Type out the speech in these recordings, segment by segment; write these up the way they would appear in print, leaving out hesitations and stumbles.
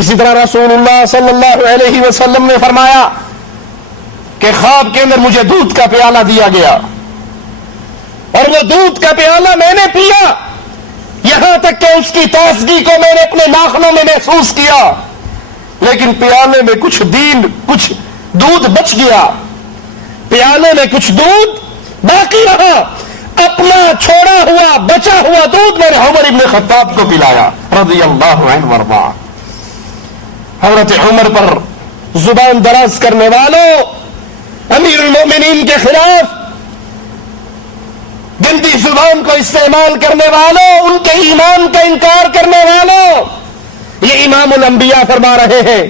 اسی طرح رسول اللہ صلی اللہ علیہ وسلم نے فرمایا کہ خواب کے اندر مجھے دودھ کا پیالہ دیا گیا اور وہ دودھ کا پیالہ میں نے پیا، یہاں تک کہ اس کی تازگی کو میں نے اپنے ناخنوں میں محسوس کیا، لیکن پیالے میں کچھ دودھ بچ گیا، پیالے میں کچھ دودھ باقی رہا، اپنا چھوڑا ہوا بچا ہوا دودھ میں نے عمر بن خطاب کو پلایا رضی اللہ عنہ وارضا۔ حضرت عمر پر زبان دراز کرنے والوں، امیر المومنین کے خلاف گندی زبان کو استعمال کرنے والوں، ان کے ایمان کا انکار کرنے والوں، یہ امام الانبیاء فرما رہے ہیں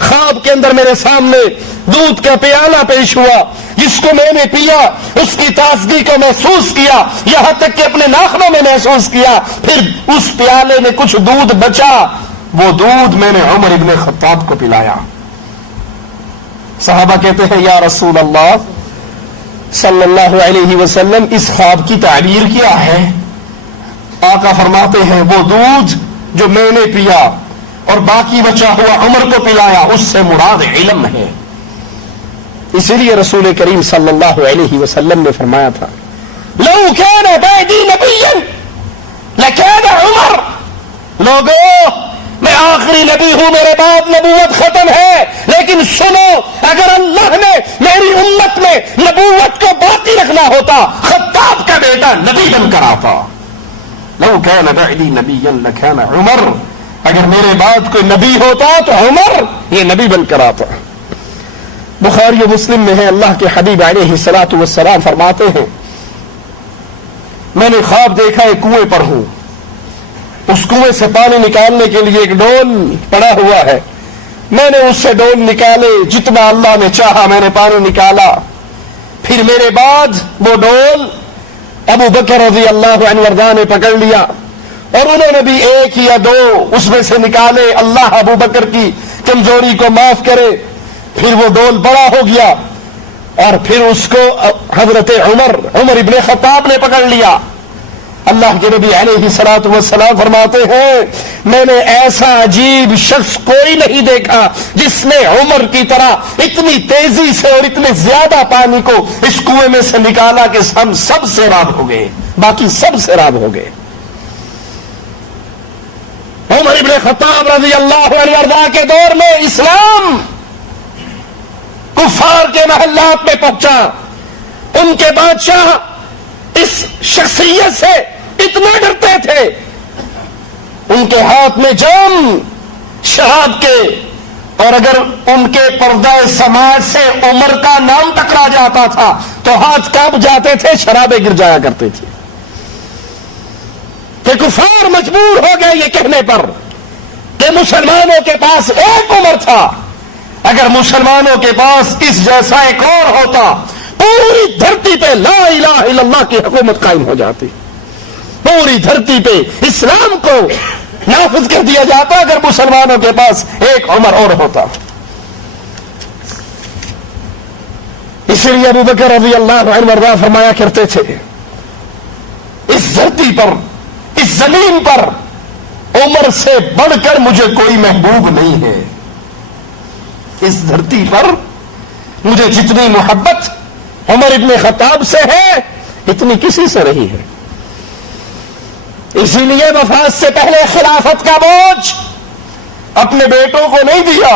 خواب کے اندر میرے سامنے دودھ کا پیالہ پیش ہوا، جس کو میں نے پیا، اس کی تازگی کو محسوس کیا، یہاں تک کہ اپنے ناخنوں میں محسوس کیا، پھر اس پیالے میں کچھ دودھ بچا، وہ دودھ میں نے عمر ابن خطاب کو پلایا۔ صحابہ کہتے ہیں یا رسول اللہ صلی اللہ علیہ وسلم، اس خواب کی تعبیر کیا ہے؟ آقا فرماتے ہیں وہ دودھ جو میں نے پیا اور باقی بچا ہوا عمر کو پلایا، اس سے مراد علم ہے۔ اسی لیے رسول کریم صلی اللہ علیہ وسلم نے فرمایا تھا لو کان بعدی نبیا لکان عمر، لوگوں میں آخری نبی ہوں، میرے بعد نبوت ختم ہے، لیکن سنو، اگر اللہ نے میری امت میں نبوت کو باقی رکھنا ہوتا، خطاب کا بیٹا نبی بن کر آتا۔ لو کان بعدی نبیا لکان عمر، اگر میرے بعد کوئی نبی ہوتا تو عمر یہ نبی بن کر آتا۔ بخاری و مسلم میں ہے، اللہ کے حبیب علیہ الصلوۃ والسلام فرماتے ہیں میں نے خواب دیکھا ایک کنویں پر ہوں، اس کنویں سے پانی نکالنے کے لیے ایک ڈول پڑا ہوا ہے، میں نے اس سے ڈول نکالے، جتنا اللہ نے چاہا میں نے پانی نکالا، پھر میرے بعد وہ ڈول ابو بکر رضی اللہ عنہ وارضا نے پکڑ لیا اور انہوں نے بھی ایک یا دو اس میں سے نکالے، اللہ ابو بکر کی کمزوری کو معاف کرے، پھر وہ ڈول بڑا ہو گیا اور پھر اس کو حضرت عمر ابن خطاب نے پکڑ لیا۔ اللہ کے نبی علیہ الصلوۃ والسلام فرماتے ہیں میں نے ایسا عجیب شخص کوئی نہیں دیکھا جس نے عمر کی طرح اتنی تیزی سے اور اتنے زیادہ پانی کو اس کنویں میں سے نکالا کہ ہم سب سیراب ہو گئے، باقی سب سیراب ہو گئے۔ عمر ابن خطاب رضی اللہ عنہ وارضا کے دور میں اسلام کفار کے محلات میں پہنچا، ان کے بادشاہ اس شخصیت سے اتنا ڈرتے تھے، ان کے ہاتھ میں جام شراب کے، اور اگر ان کے پردہ سماج سے عمر کا نام ٹکرا جاتا تھا تو ہاتھ کانپ جاتے تھے، شرابیں گر جایا کرتے تھے۔ کہ کفار مجبور ہو گئے یہ کہنے پر کہ مسلمانوں کے پاس ایک عمر تھا، اگر مسلمانوں کے پاس اس جیسا ایک اور ہوتا پوری دھرتی پہ لا الہ الا اللہ کی حکومت قائم ہو جاتی، پوری دھرتی پہ اسلام کو نافذ کر دیا جاتا اگر مسلمانوں کے پاس ایک عمر اور ہوتا۔ اسی لیے ابو بکر رضی اللہ عنہ وارضا فرمایا کرتے تھے اس دھرتی پر، اس زمین پر عمر سے بڑھ کر مجھے کوئی محبوب نہیں ہے، اس دھرتی پر مجھے جتنی محبت عمر ابن خطاب سے ہے اتنی کسی سے نہیں ہے۔ اسی لیے وفات سے پہلے خلافت کا بوجھ اپنے بیٹوں کو نہیں دیا،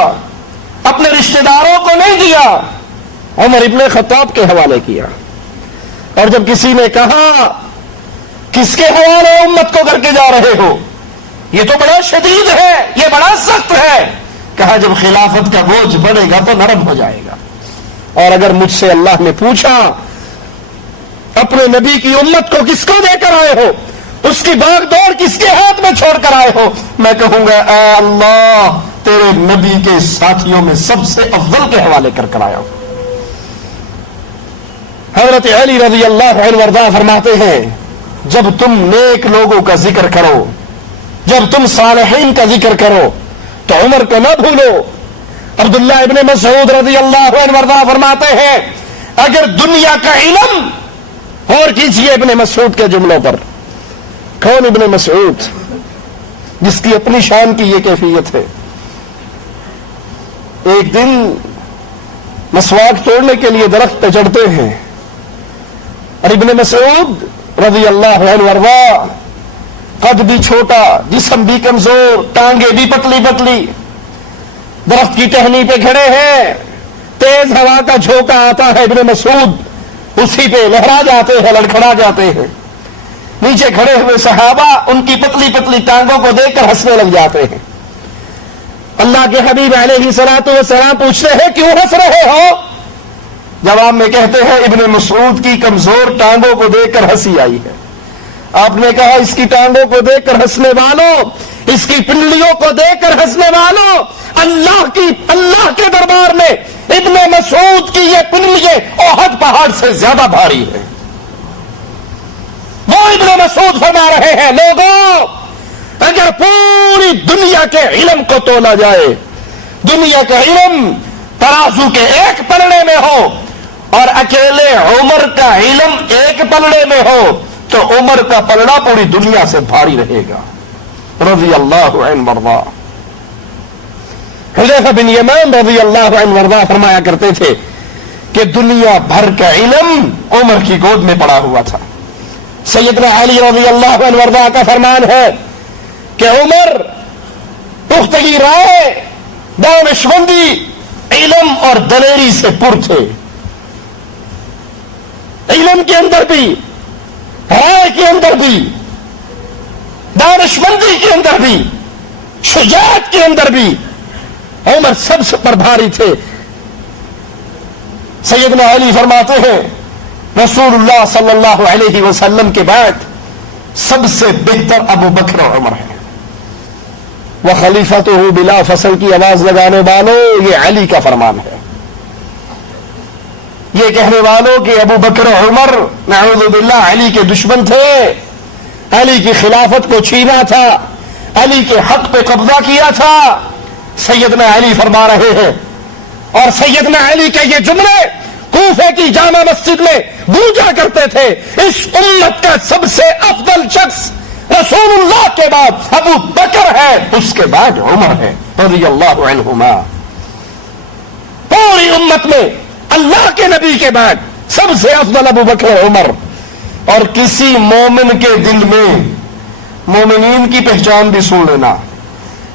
اپنے رشتہ داروں کو نہیں دیا، عمر ابن خطاب کے حوالے کیا۔ اور جب کسی نے کہا کس کے حوالے امت کو کر کے جا رہے ہو، یہ تو بڑا شدید ہے، یہ بڑا سخت ہے، کہا جب خلافت کا بوجھ بڑھے گا تو نرم ہو جائے گا۔ اور اگر مجھ سے اللہ نے پوچھا اپنے نبی کی امت کو کس کو دے کر آئے ہو، اس کی باغ دوڑ کس کے ہاتھ میں چھوڑ کر آئے ہو، میں کہوں گا اے اللہ تیرے نبی کے ساتھیوں میں سب سے افضل کے حوالے کر کر آیا ہوں۔ حضرت علی رضی اللہ عنہ وارضا فرماتے ہیں جب تم نیک لوگوں کا ذکر کرو، جب تم صالحین کا ذکر کرو تو عمر کو نہ بھولو۔ عبداللہ ابن مسعود رضی اللہ عنہ وارضا فرماتے ہیں اگر دنیا کا علم، اور کیجئے ابن مسعود کے جملوں پر، کون ابن مسعود جس کی اپنی شان کی یہ کیفیت ہے، ایک دن مسواک توڑنے کے لیے درخت پہ چڑھتے ہیں اور ابن مسعود رضی اللہ عنہ وارضا، قد بھی چھوٹا، جسم بھی کمزور، ٹانگیں بھی پتلی پتلی، درخت کی ٹہنی پہ کھڑے ہیں، تیز ہوا کا جھونکا آتا ہے، ابن مسعود اسی پہ لہرا جاتے ہیں، لڑکھڑا جاتے ہیں۔ نیچے کھڑے ہوئے صحابہ ان کی پتلی پتلی ٹانگوں کو دیکھ کر ہنسنے لگ جاتے ہیں۔ اللہ کے حبیب علیہ الصلوۃ والسلام پوچھتے ہیں کیوں ہنس رہے ہو؟ جواب میں کہتے ہیں ابن مسعود کی کمزور ٹانگوں کو دیکھ کر ہنسی آئی ہے۔ آپ نے کہا اس کی ٹانگوں کو دیکھ کر ہنسنے والوں، اس کی پنڈلیوں کو دیکھ کر ہنسنے والوں، اللہ کے دربار میں ابن مسعود کی یہ پنڈلیاں احد پہاڑ سے زیادہ بھاری ہے۔ وہ ابن مسعود فرما رہے ہیں لوگوں، اگر پوری دنیا کے علم کو تولا جائے، دنیا کا علم ترازو کے ایک پلڑے میں ہو اور اکیلے عمر کا علم ایک پلڑے میں ہو تو عمر کا پلڑا پوری دنیا سے بھاری رہے گا، رضی اللہ عنہ وارضا۔ حذیفہ بن یمان رضی اللہ عنہ وارضا فرمایا کرتے تھے کہ دنیا بھر کا علم عمر کی گود میں پڑا ہوا تھا۔ سیدنا علی رضی اللہ عنہ وارضا کا فرمان ہے کہ عمر پختگی رائے، دانشمندی، علم اور دلیری سے پر تھے۔ علم کے اندر بھی، رائے کے اندر بھی، دانشمندی کے اندر بھی، شجاعت کے اندر بھی عمر سب سے پر بھاری تھے۔ سیدنا علی فرماتے ہیں رسول اللہ صلی اللہ علیہ وسلم کے بعد سب سے بہتر ابو بکر اور عمر ہے۔ وخلیفته بلا فصل کی آواز لگانے والوں، یہ علی کا فرمان ہے۔ یہ کہنے والوں کہ ابو بکر اور عمر نعوذ باللہ علی کے دشمن تھے، علی کی خلافت کو چھینا تھا، علی کے حق پہ قبضہ کیا تھا، سیدنا علی فرما رہے ہیں۔ اور سیدنا علی کے یہ جملے کوفے کی جامع مسجد میں گونجا کرتے تھے، اس امت کا سب سے افضل شخص رسول اللہ کے بعد ابو بکر ہے، اس کے بعد عمر ہے رضی اللہ عنہما۔ پوری امت میں اللہ کے نبی کے بعد سب سے افضل ابو بکر عمر۔ اور کسی مومن کے دل میں، مومنین کی پہچان بھی سن لینا،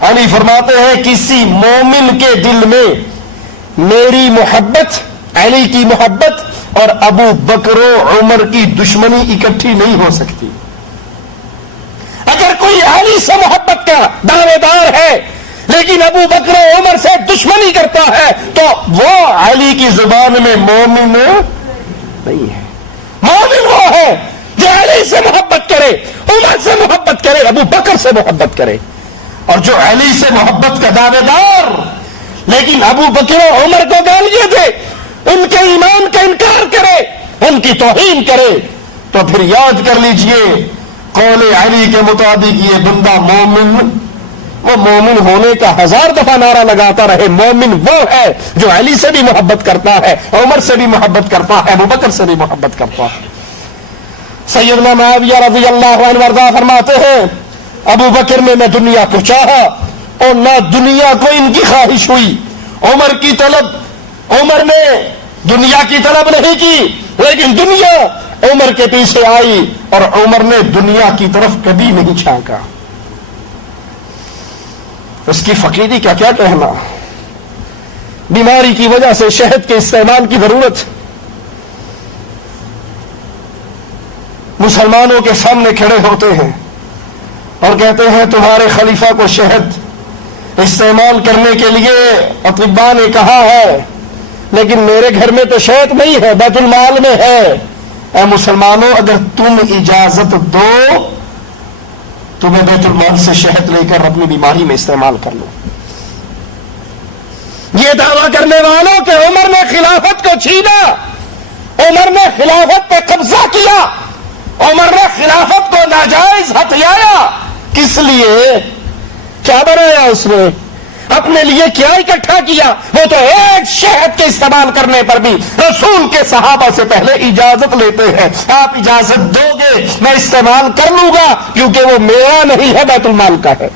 علی فرماتے ہیں کسی مومن کے دل میں میری محبت، علی کی محبت اور ابو بکر و عمر کی دشمنی اکٹھی نہیں ہو سکتی۔ اگر کوئی علی سے محبت کا دعوے دار ہے لیکن ابو بکر و عمر سے دشمنی کرتا ہے تو وہ علی کی زبان میں مومن نہیں ہے۔ مومن وہ ہے جو علی سے محبت کرے، عمر سے محبت کرے، ابو بکر سے محبت کرے۔ اور جو علی سے محبت کا دعوے دار لیکن ابو بکر و عمر کو گالیاں دے، ان کے ایمان کا انکار کرے، ان کی توہین کرے، تو پھر یاد کر لیجئے قول علی کے مطابق یہ بندہ مومن، وہ مومن ہونے کا 1000 دفعہ نعرہ لگاتا رہے، مومن وہ ہے جو علی سے بھی محبت کرتا ہے، عمر سے بھی محبت کرتا ہے، ابو بکر سے بھی محبت کرتا ہے۔ سیدنا معاویہ رضی اللہ عنہ وارضا فرماتے ہیں ابو بکر نے نہ دنیا کو چاہا اور نہ دنیا کو ان کی خواہش ہوئی۔ عمر کی طلب، عمر نے دنیا کی طلب نہیں کی لیکن دنیا عمر کے پیچھے آئی اور عمر نے دنیا کی طرف کبھی نہیں جھانکا۔ اس کی فقیری کا کیا کہنا، بیماری کی وجہ سے شہد کے استعمال کی ضرورت، مسلمانوں کے سامنے کھڑے ہوتے ہیں اور کہتے ہیں تمہارے خلیفہ کو شہد استعمال کرنے کے لیے اطباء نے کہا ہے لیکن میرے گھر میں تو شہد نہیں ہے، بیت المال میں ہے۔ اے مسلمانوں اگر تم اجازت دو تو میں بیت المال سے شہد لے کر اپنی بیماری میں استعمال کر لوں۔ یہ دعویٰ کرنے والوں کہ عمر نے خلافت کو چھینا، عمر نے خلافت پہ قبضہ کیا، عمر نے خلافت کو ناجائز ہتھیایا، کس لیے؟ کیا بنایا اس نے؟ اپنے لیے کیا اکٹھا کیا؟ وہ تو ایک شہد کے استعمال کرنے پر بھی رسول کے صحابہ سے پہلے اجازت لیتے ہیں، آپ اجازت دو گے میں استعمال کر لوں گا کیونکہ وہ میرا نہیں ہے، بیت المال کا ہے۔